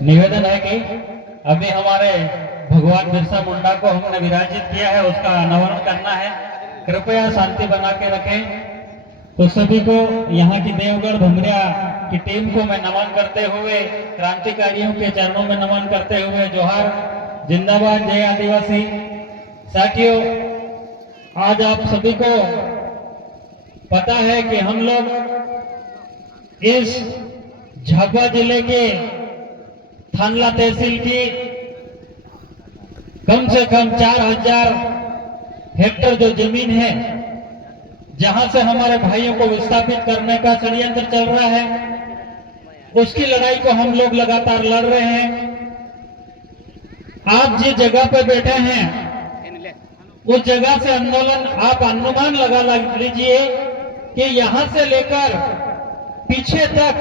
निवेदन है कि अभी हमारे भगवान बिरसा मुंडा को हमने विराजित किया है, उसका अनावरण करना है। कृपया शांति बना के रखें। तो सभी को, यहाँ की देवगढ़ भुमरिया की टीम को मैं नमन करते हुए, क्रांतिकारियों के चरणों में नमन करते हुए जोहार, जिंदाबाद, जय आदिवासी। साथियों, आज आप सभी को पता है कि हम लोग इस झाबुआ जिले के थानला तहसील की कम से कम 4000 हेक्टेयर जो जमीन है, जहां से हमारे भाइयों को विस्थापित करने का षड्यंत्र चल रहा है, उसकी लड़ाई को हम लोग लगातार लड़ रहे हैं। आप जिस जगह पर बैठे हैं उस जगह से आंदोलन आप अनुमान लगा लीजिए कि यहां से लेकर पीछे तक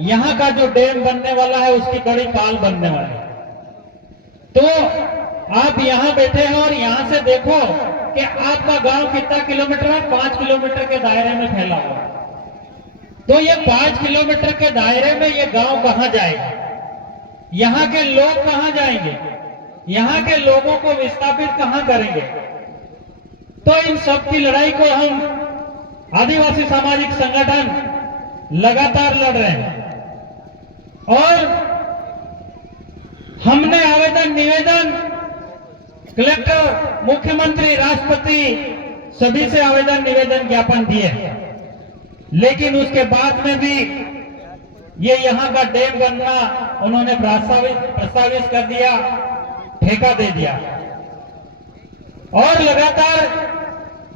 यहां का जो डैम बनने वाला है उसकी बड़ी पाल बनने वाली है। तो आप यहां बैठे हैं और यहां से देखो कि आपका गांव कितना किलोमीटर है, 5 किलोमीटर के दायरे में फैला हुआ है। तो ये 5 किलोमीटर के दायरे में ये गांव कहां जाएगा, यहाँ के लोग कहां जाएंगे, यहाँ के लोगों को विस्थापित कहां करेंगे। तो इन सब की लड़ाई को हम आदिवासी सामाजिक संगठन लगातार लड़ रहे हैं और हमने आवेदन, निवेदन कलेक्टर, मुख्यमंत्री, राष्ट्रपति सभी से आवेदन, निवेदन, ज्ञापन दिए, लेकिन उसके बाद में भी ये यहाँ का डैम बनना उन्होंने प्रस्तावित कर दिया, ठेका दे दिया। और लगातार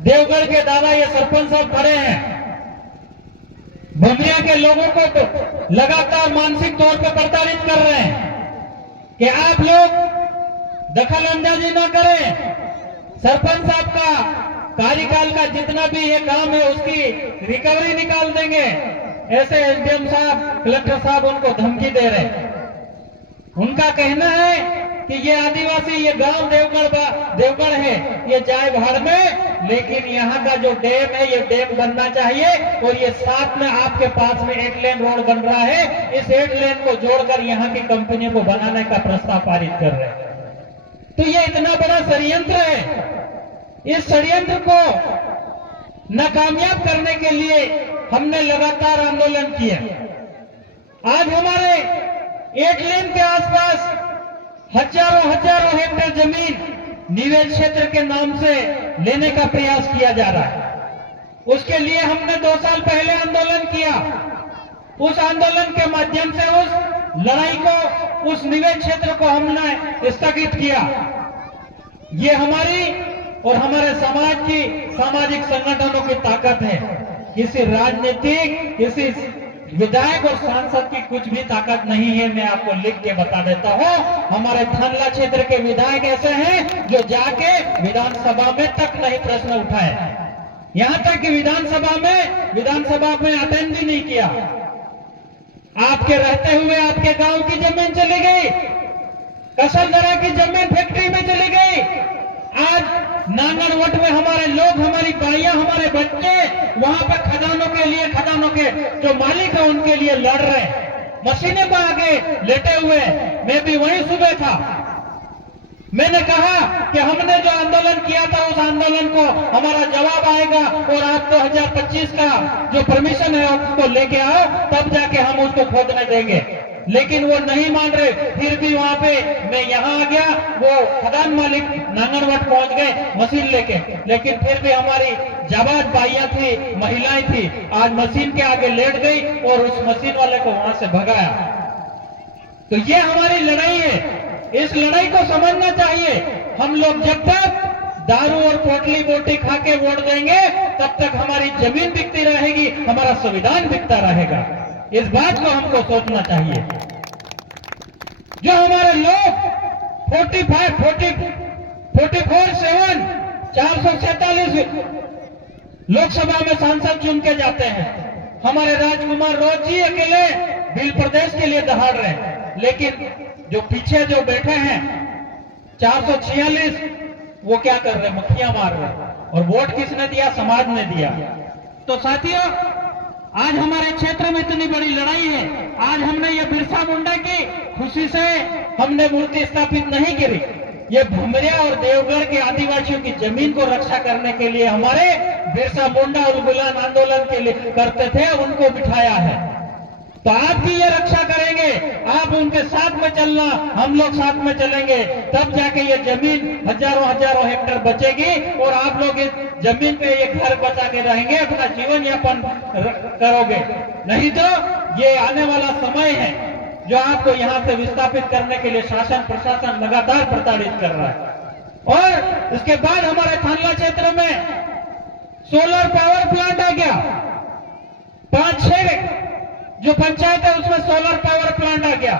देवगढ़ के दादा, ये सरपंच साहब खड़े हैं, भुमरिया के लोगों को तो लगातार मानसिक तौर पर प्रताड़ित कर रहे हैं कि आप लोग दखल अंदाजी न करें। सरपंच साहब का कार्यकाल का जितना भी ये काम है उसकी रिकवरी निकाल देंगे, ऐसे एसडीएम साहब, कलेक्टर साहब उनको धमकी दे रहे हैं। उनका कहना है कि ये आदिवासी, ये गांव देवगढ़ है, ये जाए भाड़ में, लेकिन यहाँ का जो डैम है ये डैम बनना चाहिए। और ये साथ में आपके पास में 8 लेन रोड बन रहा है, इस 8 लेन को जोड़कर यहाँ की कंपनियों को बनाने का प्रस्ताव पारित कर रहे हैं। तो ये इतना बड़ा षड्यंत्र है। इस षड्यंत्र को नाकामयाब करने के लिए हमने लगातार आंदोलन किया। आज हमारे 8 लेन के आसपास हजारों हेक्टेयर जमीन निवेश क्षेत्र के नाम से लेने का प्रयास किया जा रहा है। उसके लिए हमने 2 साल पहले आंदोलन किया। उस आंदोलन के माध्यम से उस लड़ाई को, उस निवेश क्षेत्र को हमने स्थगित किया। ये हमारी और हमारे समाज की, सामाजिक संगठनों की ताकत है। किसी राजनीतिक, किसी विधायक और सांसद की कुछ भी ताकत नहीं है। मैं आपको लिख के बता देता हूं, हमारे थानला क्षेत्र के विधायक ऐसे हैं जो जाके विधानसभा में तक नहीं प्रश्न उठाए, यहां तक कि विधानसभा में अटेंड भी नहीं किया। आपके रहते हुए आपके गांव की जमीन चली गई, कसलदरा की जमीन फैक्ट्री में चली गई। आज नांगनवट में हमारे लोग, हमारी बाइयां, हमारे बच्चे वहां पर खदानों के जो मालिक है उनके लिए लड़ रहे हैं, मशीनें पर आगे लेटे हुए। मैं भी वहीं सुबह था। मैंने कहा कि हमने जो आंदोलन किया था उस आंदोलन को हमारा जवाब आएगा और आप 2025 का जो परमिशन है उसको लेके आओ, तब जाके हम उसको खोदने देंगे। लेकिन वो नहीं मान रहे। फिर भी वहां पे मैं यहाँ आ गया, वो खदान मालिक नांगनवट पहुंच गए मशीन लेके, लेकिन फिर भी हमारी जाबाज बाइयां थी, महिलाएं थी, आज मशीन के आगे लेट गई और उस मशीन वाले को वहां से भगाया। तो ये हमारी लड़ाई है। इस लड़ाई को समझना चाहिए। हम लोग जब तक दारू और पोटली बोटी खा के वोट देंगे तब तक हमारी जमीन बिकती रहेगी, हमारा संविधान बिकता रहेगा। इस बात को हमको सोचना चाहिए। जो हमारे लोग 447 लोकसभा में सांसद चुन के जाते हैं, हमारे राजकुमार रोज जी अकेले भील प्रदेश के लिए दहाड़ रहे हैं, लेकिन जो पीछे जो बैठे हैं 446 वो क्या कर रहे हैं, मक्खियां मार रहे हैं। और वोट किसने दिया, समाज ने दिया। तो साथियों, आज हमारे क्षेत्र में इतनी बड़ी लड़ाई है। आज हमने ये बिरसा मुंडा की खुशी खुशी से हमने मूर्ति स्थापित नहीं करी। ये भमरिया और देवगढ़ के आदिवासियों की जमीन को रक्षा करने के लिए हमारे बिरसा मुंडा और उलगुलान आंदोलन के लिए करते थे, उनको बिठाया है। तो आपकी ये रक्षा करेंगे, आप उनके साथ में चलना, हम लोग साथ में चलेंगे, तब जाके ये जमीन हजारों हजारों हेक्टेयर बचेगी और आप लोग इस जमीन पे ये घर बचा के रहेंगे, अपना जीवन यापन करोगे। नहीं तो ये आने वाला समय है जो आपको यहाँ से विस्थापित करने के लिए शासन प्रशासन लगातार प्रताड़ित कर रहा है। और इसके बाद हमारे थानला क्षेत्र में सोलर पावर प्लांट आ गया, 5-6 जो पंचायत है उसमें सोलर पावर प्लांट आ गया।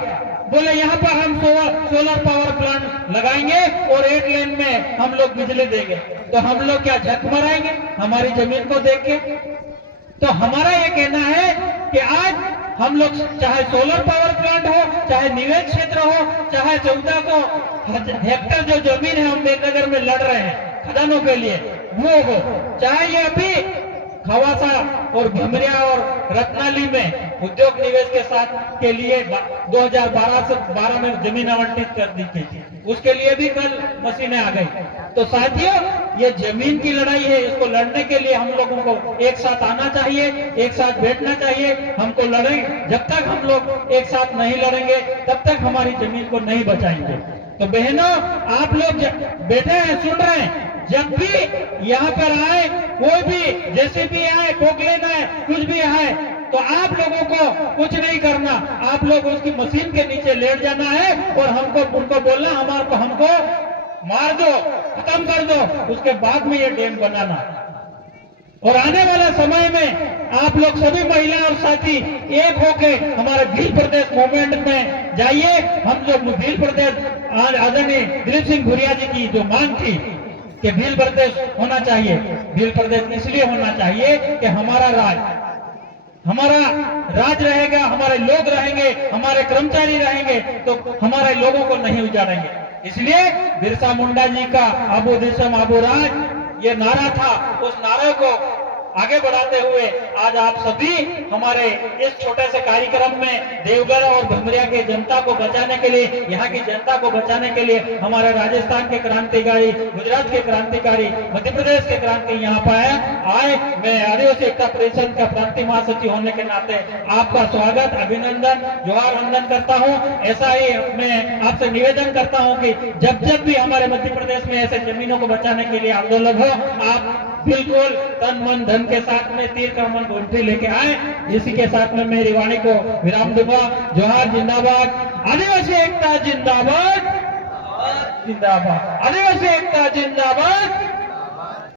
बोले यहाँ पर हम सोलर पावर प्लांट लगाएंगे और एक लेन में हम लोग बिजली देंगे। तो हम लोग क्या झक मराएंगे हमारी जमीन को देख के? तो हमारा ये कहना है कि आज हम लोग चाहे सोलर पावर प्लांट हो, चाहे निवेश क्षेत्र हो, चाहे 1400 हेक्टेयर जो जमीन है हम बेनगर में लड़ रहे हैं खदानों के लिए, वो हो, चाहे ये अभी खवासा और भमरिया और रत्नाली में उद्योग निवेश के साथ के लिए 2012 में जमीन आवंटित कर दी थी, उसके लिए भी कल मशीनें आ गई। तो साथियों, ये जमीन की लड़ाई है, इसको लड़ने के लिए हम लोगों को एक साथ आना चाहिए, एक साथ बैठना चाहिए। हमको लड़ेंगे, जब तक हम लोग एक साथ नहीं लड़ेंगे तब तक हमारी जमीन को नहीं बचाएंगे। तो बहनों, आप लोग बैठे हैं, सुन रहे हैं, जब भी यहाँ पर आए, कोई भी जैसे भी आए, पोकलेन आए, कुछ भी आए, तो आप लोगों को कुछ नहीं करना, आप लोग उसकी मशीन के नीचे लेट जाना है और हमको उनको बोलना हमको मार दो, खत्म कर दो, उसके बाद में ये डैम बनाना। और आने वाले समय में आप लोग सभी महिला और साथी एक होके हमारे भील प्रदेश मूवमेंट में जाइए। हम जो भील प्रदेश आदरणीय दिलीप सिंह भुरिया जी की जो मांग थी कि भील प्रदेश होना चाहिए, भील प्रदेश इसलिए होना चाहिए कि हमारा राज रहेगा, हमारे लोग रहेंगे, हमारे कर्मचारी रहेंगे, तो हमारे लोगों को नहीं उजाड़ेंगे। इसलिए बिरसा मुंडा जी का आबो देशम आबो राज ये नारा था, उस नारे को आगे बढ़ाते हुए आज आप सभी हमारे इस छोटे से कार्यक्रम में देवगढ़ और भमरिया के जनता को बचाने के लिए, यहाँ की जनता को बचाने के लिए हमारे राजस्थान के क्रांतिकारी, गुजरात के क्रांतिकारी, मध्य प्रदेश के क्रांति यहाँ पर आए। मैं आदिवासी एकता परिषद का प्रांतीय महासचिव होने के नाते आपका स्वागत, अभिनंदन, जोहार वंदन करता हूँ। ऐसा ही मैं आपसे निवेदन करता हूँ कि जब भी हमारे मध्य प्रदेश में ऐसे जमीनों को बचाने के लिए आंदोलन हो, आप बिल्कुल तन मन धन के साथ में तीर कमन ढूंढती लेके आए। इसी के साथ में मेरी वाणी को विराम दूंगा। जोहार, जिंदाबाद, आदिवासी एकता जिंदाबाद, जिंदाबाद, आदिवासी एकता जिंदाबाद।